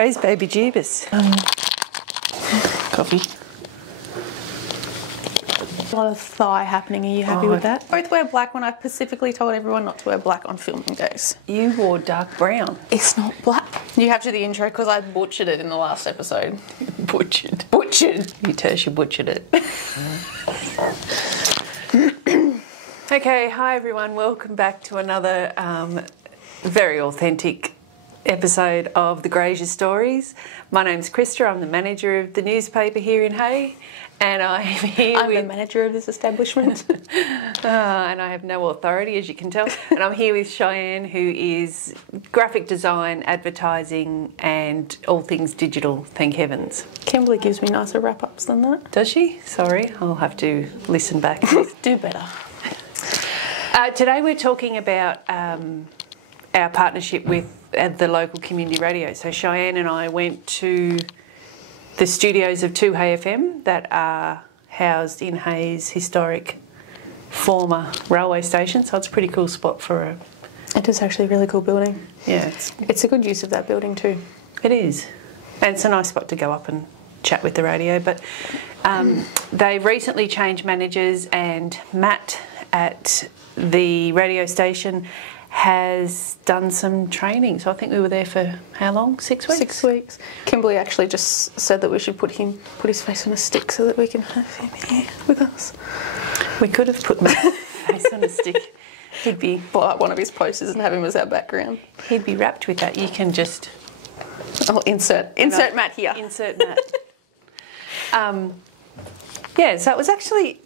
Praise baby Jeebus. Coffee. A lot of thigh happening. Are you happy with that? Both wear black when I specifically told everyone not to wear black on filming days. You wore dark brown. It's not black. You have to do the intro because I butchered it in the last episode. Butchered. Butchered. You Tertia butchered it. Okay, hi everyone. Welcome back to another very authentic episode of the Grazier Stories. My name's Krista. I'm the manager of the newspaper here in Hay, and I'm here I'm the manager of this establishment. and I have no authority, as you can tell. And I'm here with Cheyenne, who is graphic design, advertising, and all things digital, thank heavens. Kimberly gives me nicer wrap-ups than that. Does she? Sorry, I'll have to listen back. Do better. Today we're talking about our partnership with the local community radio. So Cheyenne and I went to the studios of 2 Hay FM that are housed in Hay's historic former railway station. So it's a pretty cool spot for a... It is actually a really cool building. Yeah. It's a good use of that building too. It is. And it's a nice spot to go up and chat with the radio. But they've recently changed managers, and Matt at the radio station has done some training. So I think we were there for how long? 6 weeks? 6 weeks. Kimberly actually just said that we should put his face on a stick so that we can have him here with us. We could have put my face on a stick. He'd be... Blow up one of his posters and have him as our background. He'd be wrapped with that. You can just... I'll insert Matt here. Insert Matt. Yeah, so it was actually...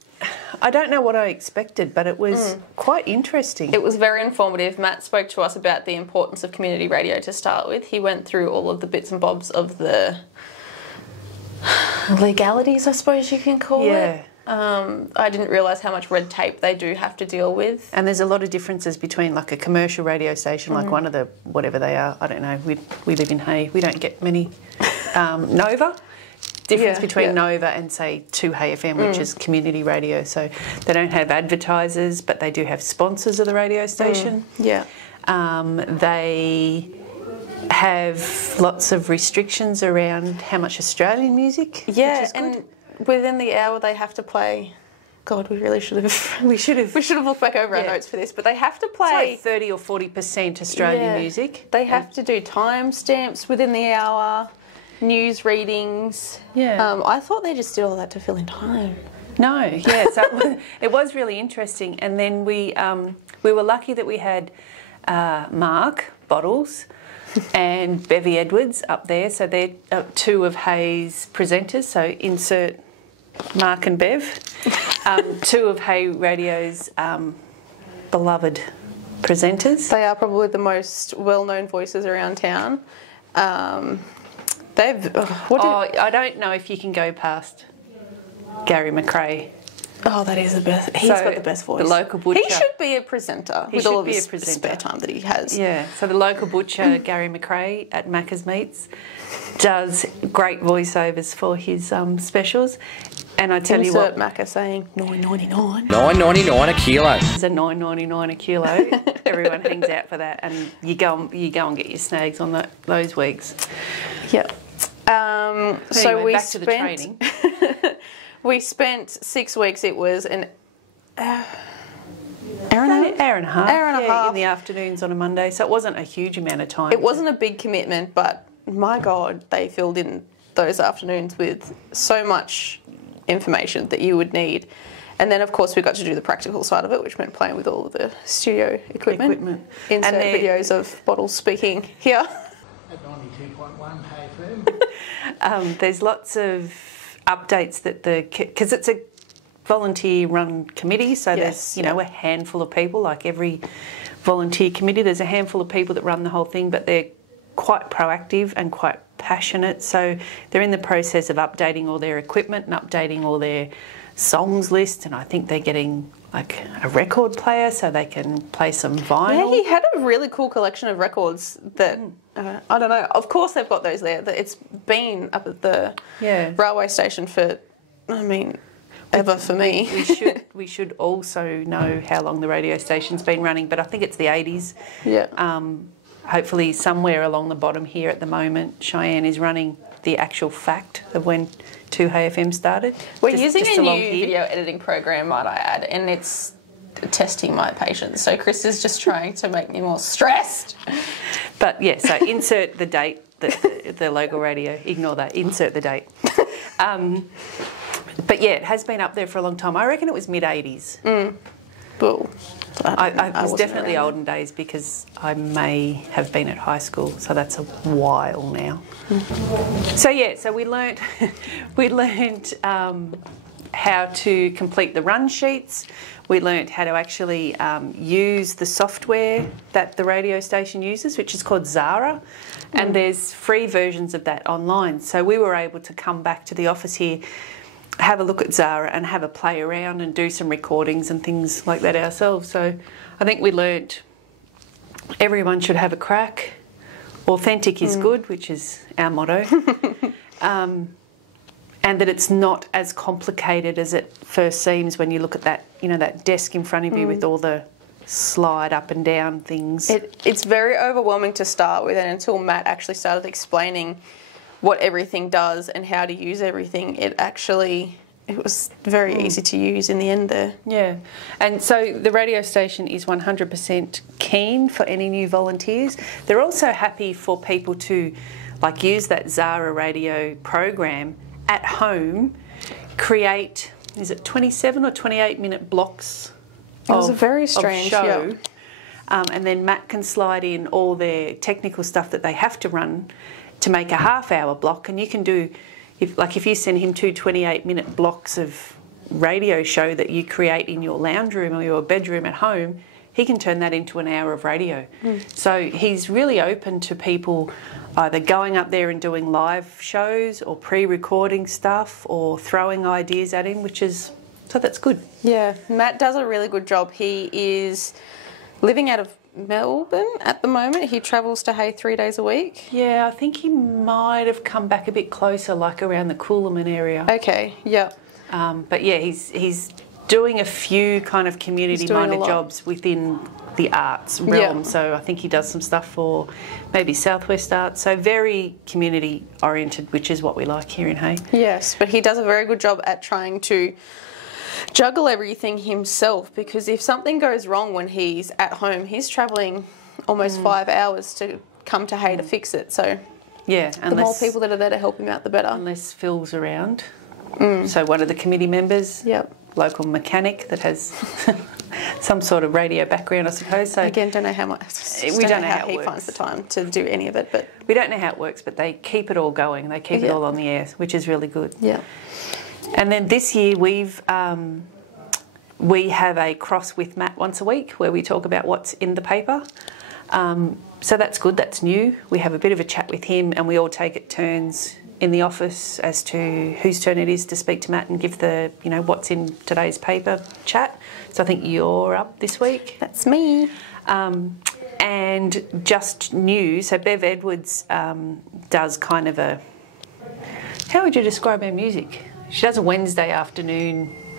I don't know what I expected, but it was quite interesting. It was very informative. Matt spoke to us about the importance of community radio to start with. He went through all of the bits and bobs of the legalities, I suppose you can call it. I didn't realise how much red tape they do have to deal with. And there's a lot of differences between like a commercial radio station, like one of the, whatever they are, I don't know, we live in Hay, we don't get many. Nova. Difference between Nova and, say, 2 Hay FM, which is community radio. So they don't have advertisers, but they do have sponsors of the radio station. Yeah. They have lots of restrictions around how much Australian music. Yeah, which is good. and within the hour they have to play... God, we really should have... We should have looked back over our notes for this, but they have to play... It's like 30 or 40% Australian music. They have to do timestamps within the hour... News readings. Yeah. I thought they just did all that to fill in time. No, yeah, so it was really interesting. And then we were lucky that we had Mark Bottles and Bevy Edwards up there. So they're two of Hay's presenters. So insert Mark and Bev. Two of Hay Radio's beloved presenters. They are probably the most well-known voices around town. I don't know if you can go past Gary McRae. Oh, that is the best. He's got the best voice. The local butcher. He should be a presenter with all of his spare time that he has. Yeah, so the local butcher, Gary McRae at Macca's Meats, does great voiceovers for his specials. And I tell you what... Macca saying $9.99. $9.99 a kilo. It's a $9.99 a kilo. Everyone hangs out for that, and you go and get your snags on those weeks. Yep. Anyway, so back to the training. We spent 6 weeks. It was an hour and a half. half In the afternoons on a Monday. So it wasn't a huge amount of time. It wasn't a big commitment, but my God, they filled in those afternoons with so much information that you would need. And then, of course, we got to do the practical side of it, which meant playing with all of the studio equipment. Insert videos of Bottles speaking here. At 92.1 Hay FM. There's lots of updates that because it's a volunteer-run committee, so there's a handful of people. Like every volunteer committee, there's a handful of people that run the whole thing, but they're quite proactive and quite passionate. So they're in the process of updating all their equipment and updating all their songs list, and I think they're getting like a record player so they can play some vinyl. Yeah, he had a really cool collection of records that, I don't know, of course they've got those there. It's been up at the railway station for, ever for me. We should also know how long the radio station's been running, but I think it's the 80s. Yeah. hopefully somewhere along the bottom here at the moment, Cheyenne is running the actual fact of when 2HFM started. We're using a new video editing program, might I add, and it's testing my patience. So Chris is just trying to make me more stressed. But yeah, so insert the date, the local radio, ignore that, insert the date. But yeah, it has been up there for a long time. I reckon it was mid-80s. Well, I was definitely olden days because I may have been at high school, so that's a while now. So yeah, so we learnt how to complete the run sheets. We learnt how to actually use the software that the radio station uses, which is called Zara, and there's free versions of that online. So we were able to come back to the office here, have a look at Zara and have a play around and do some recordings and things like that ourselves. So I think we learnt everyone should have a crack. Authentic is good, which is our motto. And that it's not as complicated as it first seems when you look at that, you know, that desk in front of you with all the slide up and down things. It's very overwhelming to start with, and until Matt actually started explaining what everything does and how to use everything, it was very easy to use in the end there. Yeah, and so the radio station is 100% keen for any new volunteers. They're also happy for people to use that Zara radio program at home, create, is it 27 or 28 minute blocks It was a very strange show. Yeah. And then Matt can slide in all their technical stuff that they have to run to make a half-hour block, and you can do, if you send him 2 28-minute blocks of radio show that you create in your lounge room or your bedroom at home, he can turn that into an hour of radio. So he's really open to people either going up there and doing live shows or pre-recording stuff or throwing ideas at him, so that's good. Yeah, Matt does a really good job. He is living out of Melbourne at the moment. He travels to Hay 3 days a week. Yeah, I think he might have come back a bit closer, like around the Coolaman area. Okay, yeah. But yeah, he's doing a few kind of community-minded jobs within the arts realm. Yeah. So I think he does some stuff for maybe Southwest Arts. So very community-oriented, which is what we like here in Hay. Yes, but he does a very good job at trying to juggle everything himself, because if something goes wrong when he's at home, he's travelling almost 5 hours to come to Hay to fix it. So yeah, the more people that are there to help him out, the better. Unless Phil's around. So one of the committee members, local mechanic that has some sort of radio background, I suppose. So again, don't know how much. We don't know how he finds the time to do any of it, but we don't know how it works. But they keep it all going. They keep it all on the air, which is really good. Yeah. And then this year we have a cross with Matt once a week where we talk about what's in the paper. So that's good. That's new. We have a bit of a chat with him, and we all take it turns in the office as to whose turn it is to speak to Matt and give the, what's in today's paper chat. So I think you're up this week. That's me. And just new, so Bev Edwards does kind of a, how would you describe her music? She does a Wednesday afternoon, she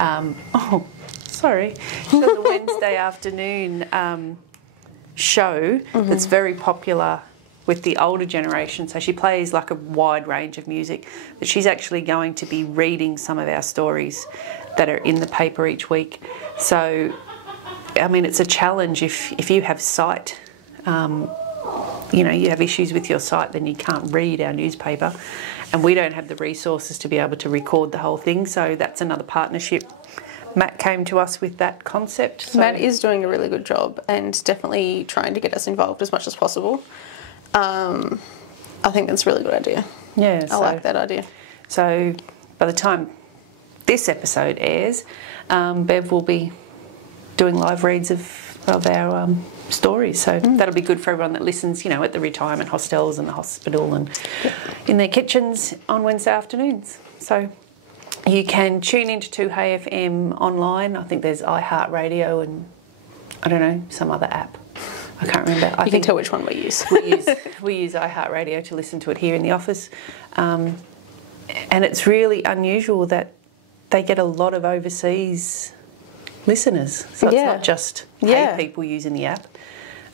does a Wednesday afternoon show that's very popular with the older generation. So she plays like a wide range of music, but she's actually going to be reading some of our stories that are in the paper each week. So, I mean, it's a challenge if you have sight, you have issues with your sight, then you can't read our newspaper, and we don't have the resources to be able to record the whole thing. So that's another partnership. Matt came to us with that concept. So Matt is doing a really good job and definitely trying to get us involved as much as possible. I think that's a really good idea. Yeah, I like that idea. So by the time this episode airs, Bev will be doing live reads of our stories. So that'll be good for everyone that listens, at the retirement hostels and the hospital and in their kitchens on Wednesday afternoons. So you can tune into 2HFM online. I think there's iHeartRadio and, I don't know, some other app. I can't remember. You can tell which one we use. we use iHeartRadio to listen to it here in the office. And it's really unusual that they get a lot of overseas listeners. So it's not just people using the app.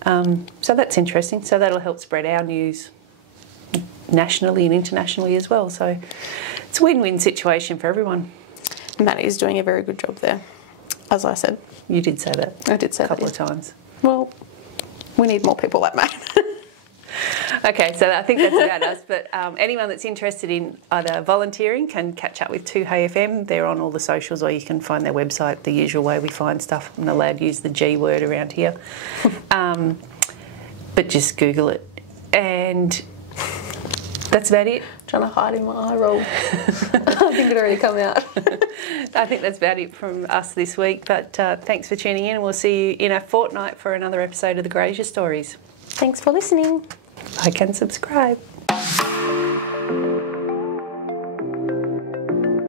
So that's interesting. So that'll help spread our news nationally and internationally as well. So it's a win-win situation for everyone. Matt is doing a very good job there, as I said. You did say that. I did say that a couple of times. Well, we need more people like Matt. Okay, so I think that's about us. But anyone that's interested in either volunteering can catch up with 2Hey FM. They're on all the socials, or you can find their website, the usual way we find stuff. I'm not allowed to use the G word around here. But just Google it. And that's about it. Trying to hide in my eye roll. I think it already come out. I think that's about it from us this week. But thanks for tuning in, and we'll see you in a fortnight for another episode of the Grazier Stories. Thanks for listening. Like and subscribe.